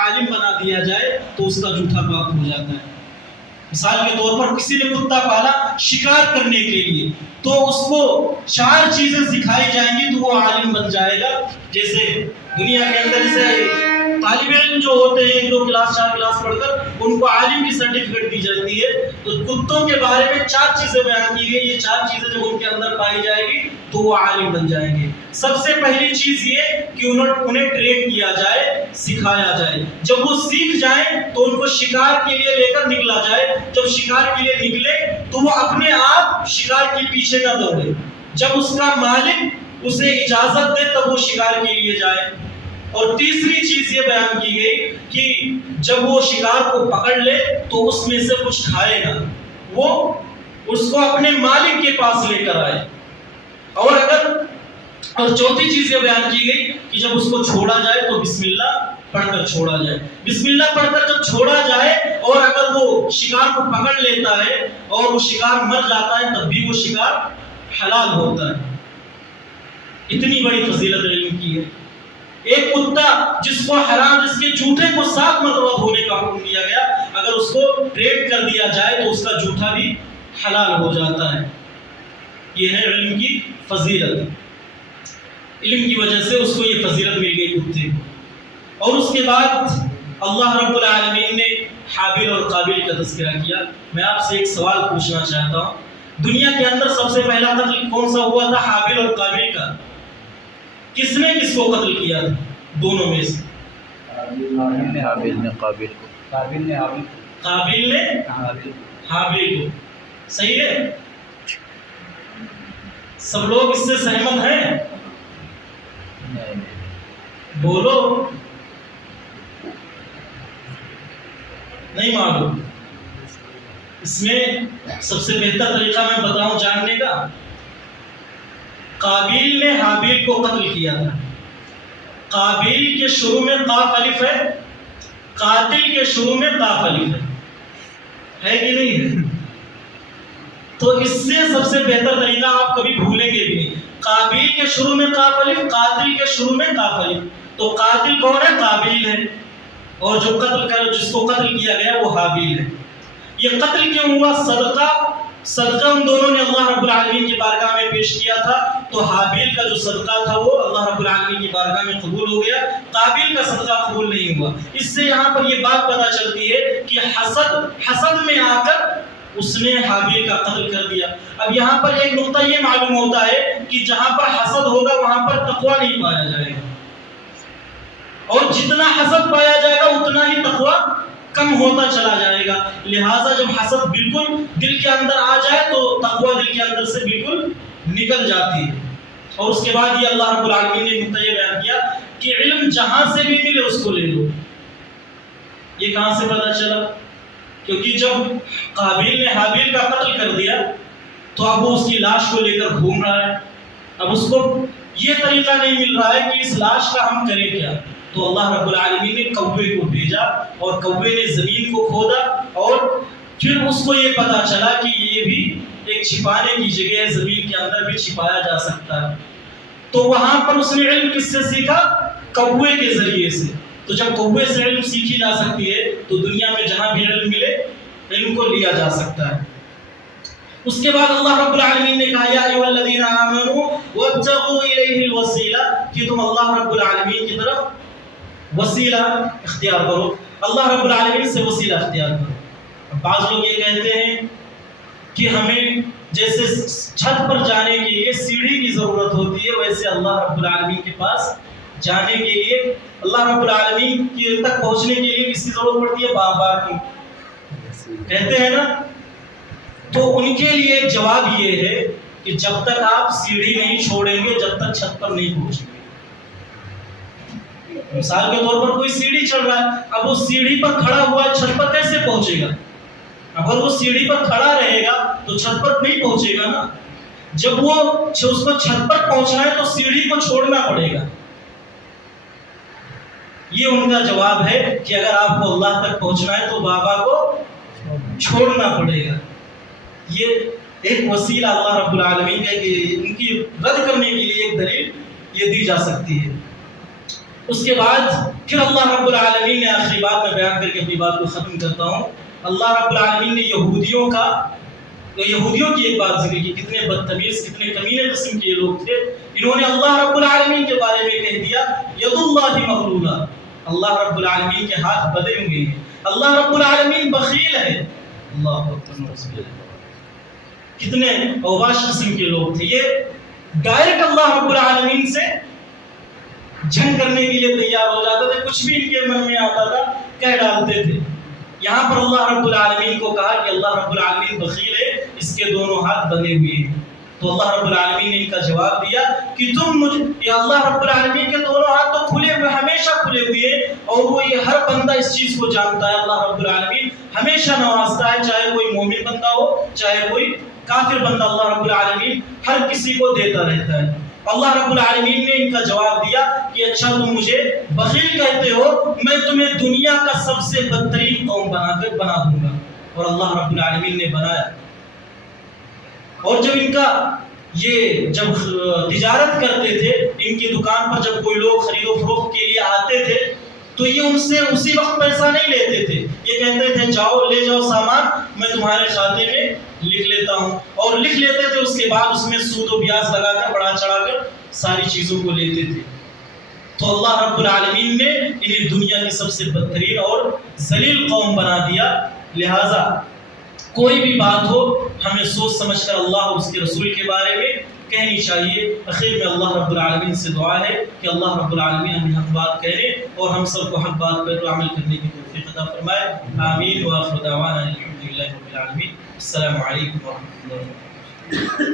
عالم بنا دیا جائے تو اس کا جھوٹا باپ ہو جاتا ہے۔ مثال کے طور پر کسی نے کتا پالا شکار کرنے کے لیے، تو اس کو 4 چیزیں سکھائی جائیں گی تو وہ عالم بن جائے گا۔ جیسے دنیا کے اندر سے طالب علم جو ہوتے ہیں 2 کلاس 4 کلاس پڑھ کر ان کو عالم کی سرٹیفکیٹ دی جاتی ہے، تو کتوں کے بارے میں 4 چیزیں بیان کی گئی، یہ 4 چیزیں جب ان کے اندر پائی جائے گی تو وہ عالم بن جائیں گے۔ سب سے پہلی چیز یہ کہ انہیں ٹرین کیا جائے، سکھایا جائے۔ جب وہ سیکھ جائیں تو ان کو شکار کے لیے لے کر نکلا جائے۔ جب شکار کے لیے نکلے تو وہ اپنے آپ شکار کے پیچھے نہ دوڑے، جب اس کا مالک اسے اجازت دے تب وہ شکار کے لیے جائے۔ اور تیسری چیز یہ بیان کی گئی کہ جب وہ شکار کو پکڑ لے تو اس میں سے کچھ کھائے گا، وہ اس کو اپنے مالک کے پاس لے کر آئے۔ اور چوتھی چیز یہ بیان کی گئی کہ جب اس کو چھوڑا جائے تو بسم اللہ پڑھ کر چھوڑا جائے۔ بسم اللہ پڑھ کر جب چھوڑا جائے اور اگر وہ شکار کو پکڑ لیتا ہے اور وہ شکار مر جاتا ہے تب بھی وہ شکار حلال ہوتا ہے۔ اتنی بڑی فضیلت علم کی ہے۔ ایک کتا جس کو حرام، جس کے جھوٹے کو 7 مرتبہ دھونے کا حکم دیا گیا، اگر اس کو ٹریڈ کر دیا جائے تو اس کا جھوٹا بھی حلال ہو جاتا ہے۔ یہ ہے علم کی فضیلت۔ علم کی وجہ سے اس کو یہ فضیلت مل گئی کتے کو۔ اور اس کے بعد اللہ رب العالمین نے حابیل اور قابیل کا تذکرہ کیا۔ میں آپ سے ایک سوال پوچھنا چاہتا ہوں، دنیا کے اندر سب سے پہلا قتل کون سا ہوا تھا؟ حابیل اور قابیل کا۔ کس نے کس کو قتل کیا تھا دونوں میں سے؟ حابیل نے قابیل کو، قابیل نے حابیل کو۔ صحیح ہے؟ سب لوگ اس سے سہمت ہیں؟ بولو، نہیں معلوم؟ اس میں سب سے بہتر طریقہ میں بتاؤں جاننے کا، قابیل نے حابیل کو قتل کیا تھا۔ قابیل کے شروع میں قاف الف ہے، قاتل کے شروع میں قاف الف ہے کہ نہیں ہے؟ تو اس سے سب سے بہتر طریقہ آپ کبھی بھولیں گے بھی نہیں۔ قابیل کے شروع میں قاف الف، قاتل کے شروع میں قاف الف، تو قاتل کون ہے؟ قابیل ہے، اور جو جس کو قتل کیا گیا وہ حابیل ہے۔ یہ قتل کیوں ہوا؟ صدقہ ان دونوں نے اللہ رب العالمین کی بارگاہ میں پیش کیا تھا، تو حابیل کا جو صدقہ تھا وہ اللہ رب العالمین کی بارگاہ میں قبول ہو گیا، قابیل کا صدقہ قبول نہیں ہوا۔ اس سے یہاں پر یہ بات پتہ چلتی ہے کہ حسد میں آ کر اس نے حابیل کا قتل کر دیا۔ اب یہاں پر ایک نقطہ یہ معلوم ہوتا ہے کہ جہاں پر حسد ہوگا وہاں پر تقویٰ نہیں پایا جائے گا، اور جتنا حسد پایا جائے گا اتنا ہی تقویٰ کم ہوتا چلا جائے گا۔ لہٰذا جب حسد بالکل دل کے اندر آ جائے تو تقویٰ دل کے اندر سے بالکل نکل جاتی ہے۔ اور اس کے بعد یہ اللہ رب العالمین نے نقطہ یہ بیان کیا کہ علم جہاں سے بھی ملے اس کو لے لو۔ یہ کہاں سے پتہ چلا؟ کیونکہ جب قابیل نے حابیل کا قتل کر دیا تو اب وہ اس کی لاش کو لے کر گھوم رہا ہے۔ اب اس کو یہ طریقہ نہیں مل رہا ہے کہ اس لاش کا ہم کریں کیا، تو اللہ رب العالمین نے کوے کو بھیجا، اور کوے نے زمین کو کھودا، اور پھر اس کو یہ پتا چلا کہ یہ بھی ایک چھپانے کی جگہ ہے، زمین کے اندر بھی چھپایا جا سکتا ہے۔ تو وہاں پر اس نے علم کس سے سیکھا؟ کوے کے ذریعے سے۔ تو جب کوے سے علم سیکھی جا سکتی ہے تو دنیا میں جہاں بھی علم ملے علم کو لیا جا سکتا ہے۔ اس کے بعد اللہ رب العالمین نے کہا یا ایھا الذین آمنوا وابتغوا الیہ الوسیلہ، کہ تم اللہ رب العالمین کی طرف وسیلہ اختیار کرو، اللہ رب العالمین سے وسیلہ اختیار کرو۔ بعض لوگ یہ کہتے ہیں کہ ہمیں جیسے چھت پر جانے کے لیے سیڑھی کی ضرورت ہوتی ہے، ویسے اللہ رب العالمین کے پاس جانے کے لیے، اللہ رب العالمین کی تک پہنچنے کے لیے کس کی ضرورت پڑتی ہے؟ بابا کی، کہتے ہیں نا۔ تو ان کے لیے ایک جواب یہ ہے کہ جب تک آپ سیڑھی نہیں چھوڑیں گے جب تک چھت پر نہیں پہنچیں گے۔ مثال کے طور پر کوئی سیڑھی چڑھ رہا ہے، اب وہ سیڑھی پر کھڑا ہوا ہے، چھت پر کیسے پہنچے گا؟ اگر وہ سیڑھی پر کھڑا رہے گا تو چھت پر نہیں پہنچے گا نا۔ جب وہ اس کو چھت پر پہنچنا ہے تو سیڑھی کو چھوڑنا پڑے گا۔ یہ ان کا جواب ہے کہ اگر آپ کو اللہ تک پہنچنا ہے تو بابا کو چھوڑنا پڑے گا۔ یہ ایک وسیلہ اللہ رب العالمین ہے کہ ان کی رد کرنے کے لیے ایک دلیل یہ دی جا سکتی ہے۔ اس کے بعد پھر اللہ رب العالمین نے آخری بات میں بیان کر کے اپنی بات کو ختم کرتا ہوں. اللہ رب العالمین نے یہودیوں کی ایک بات ذکر کی. کتنے بدتمیز کتنے کمینے قسم کے لوگ تھے. انہوں نے اللہ رب العالمین کے بارے میں کہہ دیا ید اللہ مغلولہ, اللہ رب العالمین کے ہاتھ بدے ہوئے ہیں, اللہ رب العالمین بخیل ہے. اللہ اکبر. کتنے اوباش قسم کے لوگ تھے. یہ ڈائریکٹ اللہ رب العالمین سے جنگ کرنے کے لیے تیار ہو جاتے تھے. کچھ بھی ان کے من میں آتا تھا کہہ ڈالتے تھے. یہاں پر اللہ رب العالمین کو کہا کہ اللہ رب العالمین بخیل ہے, اس کے دونوں ہاتھ بندھے ہوئے ہیں. تو اللہ رب العالمین نے ان کا جواب دیا کہ یا اللہ رب العالمین کے دونوں ہاتھ تو کھلے ہوئے, ہمیشہ کھلے ہوئے ہیں, اور وہ یہ ہر بندہ اس چیز کو جانتا ہے. اللہ رب العالمین ہمیشہ نوازتا ہے, چاہے کوئی مومن بندہ ہو چاہے کوئی کافر بندہ, اللہ رب العالمین ہر کسی کو دیتا رہتا ہے. اللہ رب العالمین نے ان کا جواب دیا کہ اچھا تم مجھے بخیل کہتے ہو, میں تمہیں دنیا کا سب سے بدترین قوم بنا دوں گا. اور اللہ رب العالمین نے بنایا. اور جب ان کا جب تجارت کرتے تھے, ان کی دکان پر جب کوئی لوگ خرید و فروخت کے لیے آتے تھے تو یہ ان سے اسی وقت پیسہ نہیں لیتے تھے. یہ کہتے تھے جاؤ لے جاؤ سامان, میں تمہارے کھاتے میں لکھ لیتا ہوں. اور لکھ لیتے تھے, اس کے بعد اس میں سود و بیاج لگا کر بڑھا چڑھا کر ساری چیزوں کو لیتے تھے. تو اللہ رب العالمین نے انہیں دنیا کی سب سے بدترین اور ذلیل قوم بنا دیا. لہٰذا کوئی بھی بات ہو ہمیں سوچ سمجھ کر اللہ اور اس کے رسول کے بارے میں کہنی چاہیے. اخیر میں اللہ رب العالمین سے دعا ہے کہ اللہ رب العالمین ہمیں حق بات کہے اور ہم سب کو حق بات پر عمل کرنے کی توفیق عطا فرمائے. آمین. وآخر دعوانا الحمدللہ رب العالمین. السلام علیکم ورحمۃ اللہ.